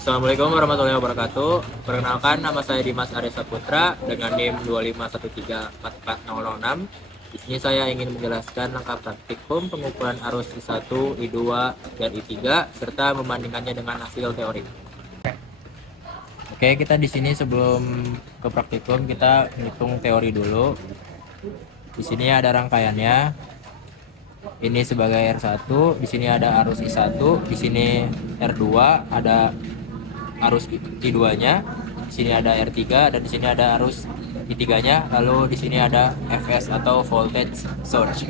Assalamualaikum warahmatullahi wabarakatuh. Perkenalkan, nama saya Dimas Arya Saputra dengan NIM 251344006. Di sini saya ingin menjelaskan langkah praktikum pengukuran arus I1, I2, dan I3 serta membandingkannya dengan hasil teori. Oke, kita di sini sebelum ke praktikum kita hitung teori dulu. Di sini ada rangkaiannya. Ini sebagai R1, di sini ada arus I1, di sini R2, ada arus I2-nya, di sini ada R3 dan di sini ada arus I3-nya, lalu di sini ada FS atau voltage source.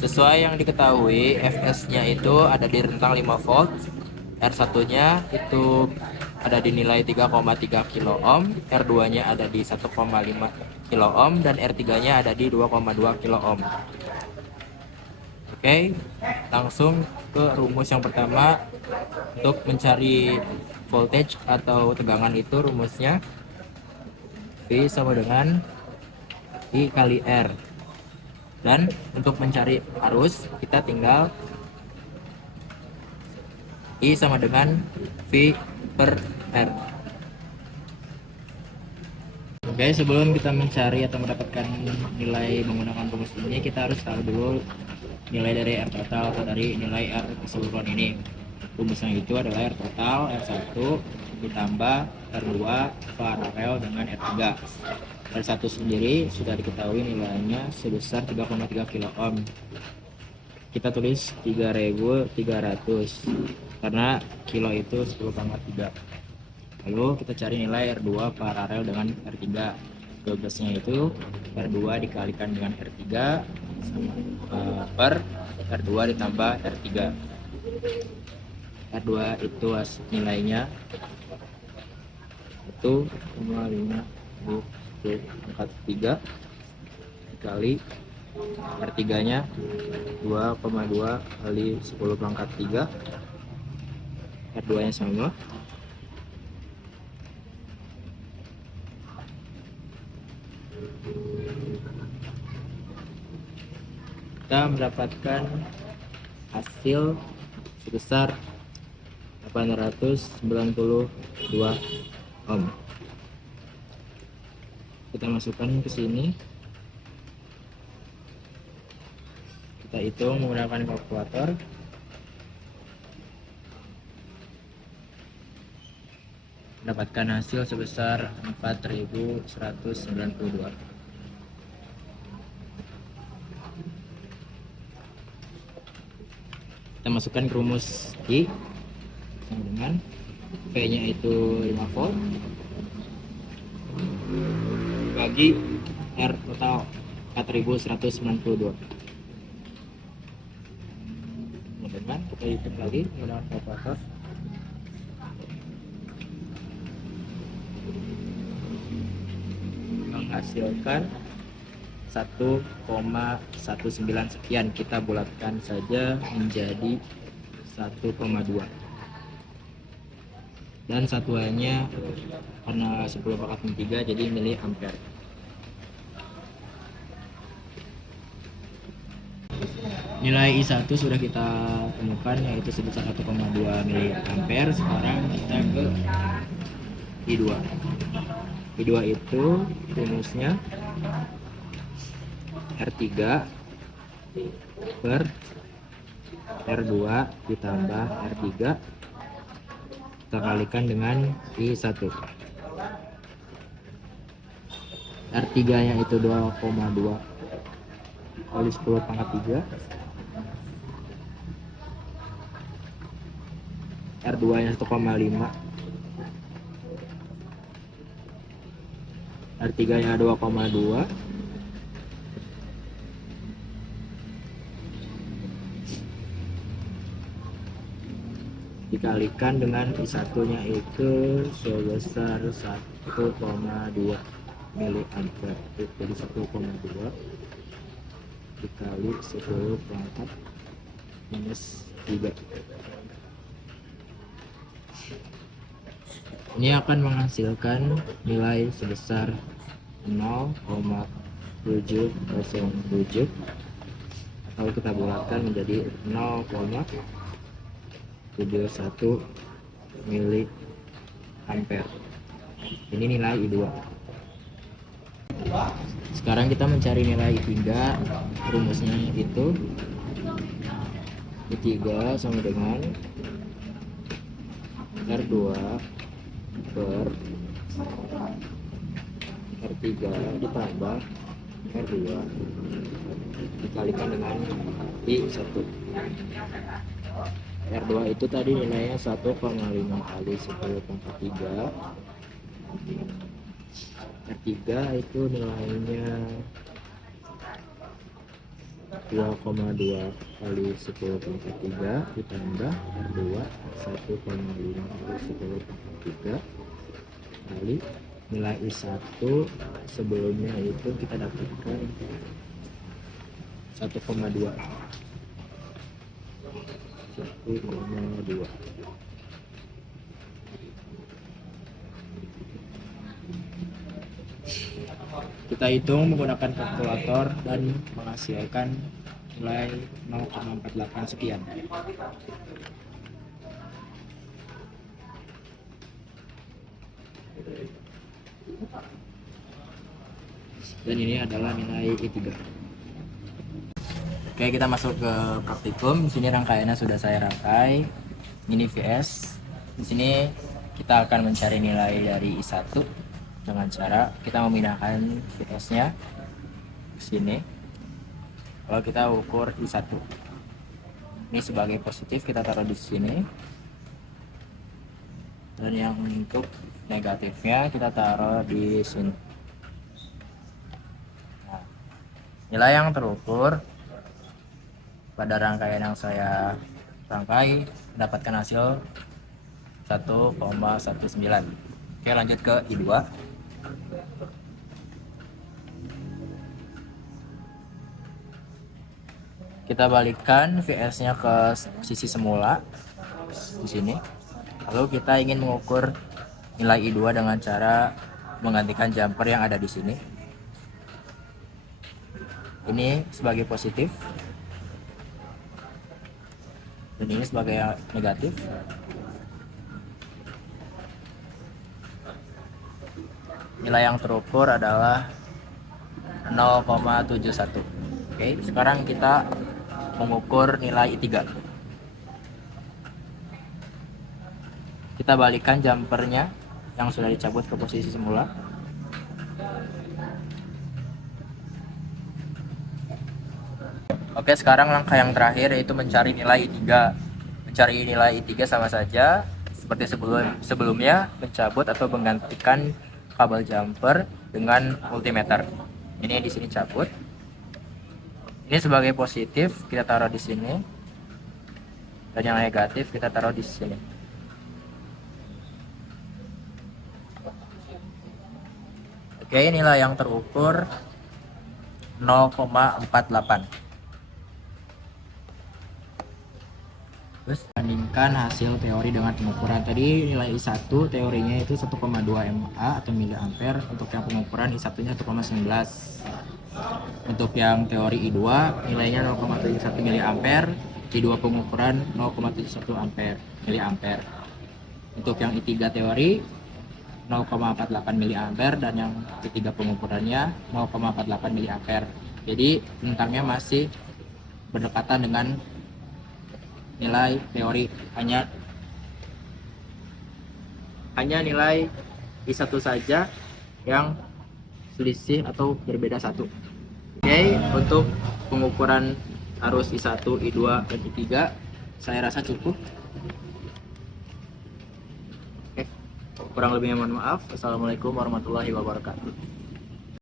Sesuai yang diketahui, FS-nya itu ada di rentang 5 volt, R1-nya itu ada di nilai 3,3 kilo ohm, R2-nya ada di 1,5 kilo ohm dan R3-nya ada di 2,2 kilo ohm. Oke, langsung ke rumus yang pertama. Untuk mencari voltage atau tegangan itu rumusnya V sama dengan I kali R. Dan untuk mencari arus kita tinggal I sama dengan V per R. Oke, sebelum kita mencari atau mendapatkan nilai menggunakan rumus ini, kita harus tahu dulu nilai dari R total atau dari nilai R keseluruhan ini. Rumusnya itu adalah R total R1 ditambah R2 paralel dengan R3. R1 sendiri sudah diketahui nilainya sebesar 3,3 kilo ohm. Kita tulis 3300 karena kilo itu 10/3. Lalu kita cari nilai R2 paralel dengan R3. 12-nya itu R2 dikalikan dengan R3 sama per R2 ditambah R3. R2 itu nilainya 1,5 dikali R3-nya 2,2 kali 10/3. R2-nya sama kita mendapatkan hasil sebesar 892 ohm. Kita masukkan ke sini, kita hitung menggunakan kalkulator. Mendapatkan hasil sebesar 4192. Kita masukkan ke rumus I sama dengan V-nya itu 5 volt bagi R total 4192. Kemudian kita hitung lagi menggunakan kalkulator. Menghasilkan 1,19 sekian. Kita bulatkan saja menjadi 1,2 dan satuannya karena 10/3 jadi mili ampere. Nilai I1 sudah kita temukan yaitu sebesar 1,2 mili ampere. Sekarang kita ke I2. I2 itu rumusnya R3 per R2 ditambah R3 kita kalikan dengan I1. R3 nya itu 2,2 kali 10/3. R2 nya 1,5. R3 nya 2,2 dikalikan dengan I1 nya itu sebesar 1,2 mili ampere. Jadi 1,2 dikali 10/4 minus 3. Ini akan menghasilkan nilai sebesar 0,707 atau kita bulatkan menjadi 0,71 mili ampere. Ini nilai I2. Sekarang kita mencari nilai I3. Rumusnya itu I3 sama dengan R2 per R3 ditambah R2 dikalikan dengan I1. R2 itu tadi nilainya 1,5 kali 10 pangkat 3. R3 itu nilainya 2,2 kali 10 pangkat 3 ditambah R2 1,5 kali 10 pangkat 3 kali nilai I1 sebelumnya itu kita dapatkan 1,2. Kita hitung menggunakan kalkulator dan menghasilkan nilai 0,48 sekian. Dan ini adalah nilai I3. Oke, kita masuk ke praktikum. Di sini rangkaiannya sudah saya rangkai. Ini VS. Di sini kita akan mencari nilai dari I1 dengan cara kita memindahkan VS-nya ke sini. Kalau kita ukur I1. Ini sebagai positif kita taruh di sini. Dan yang untuk negatifnya kita taruh di sini. Nah, nilai yang terukur pada rangkaian yang saya rangkai mendapatkan hasil 1,19. Oke, lanjut ke I2. Kita balikkan VS-nya ke sisi semula di sini. Lalu kita ingin mengukur nilai I2 dengan cara menggantikan jumper yang ada di sini. Ini sebagai positif. Dan ini sebagai negatif. Nilai yang terukur adalah 0,71. Oke, sekarang kita mengukur nilai I3. Kita balikkan jumpernya yang sudah dicabut ke posisi semula. Oke, sekarang langkah yang terakhir yaitu mencari nilai I3. Mencari nilai I3 sama saja seperti sebelumnya, mencabut atau menggantikan kabel jumper dengan multimeter. Ini di sini cabut. Ini sebagai positif kita taruh di sini. Dan yang negatif kita taruh di sini. Oke, nilai yang terukur 0,48. Terus bandingkan hasil teori dengan pengukuran. Tadi nilai I1 teorinya itu 1,2 mA atau miliampere. Untuk yang pengukuran I1 nya 1,19. Untuk yang teori I2 nilainya 0,71 miliampere, I2 pengukuran 0,71 miliampere. Untuk yang I3 teori 0,48 miliampere dan yang I3 pengukurannya 0,48 miliampere. Jadi bentangnya masih berdekatan dengan nilai teori, hanya nilai I1 saja yang selisih atau berbeda 1. Oke, untuk pengukuran arus I1, I2, dan I3 saya rasa cukup. Oke, kurang lebihnya mohon maaf. Assalamualaikum warahmatullahi wabarakatuh.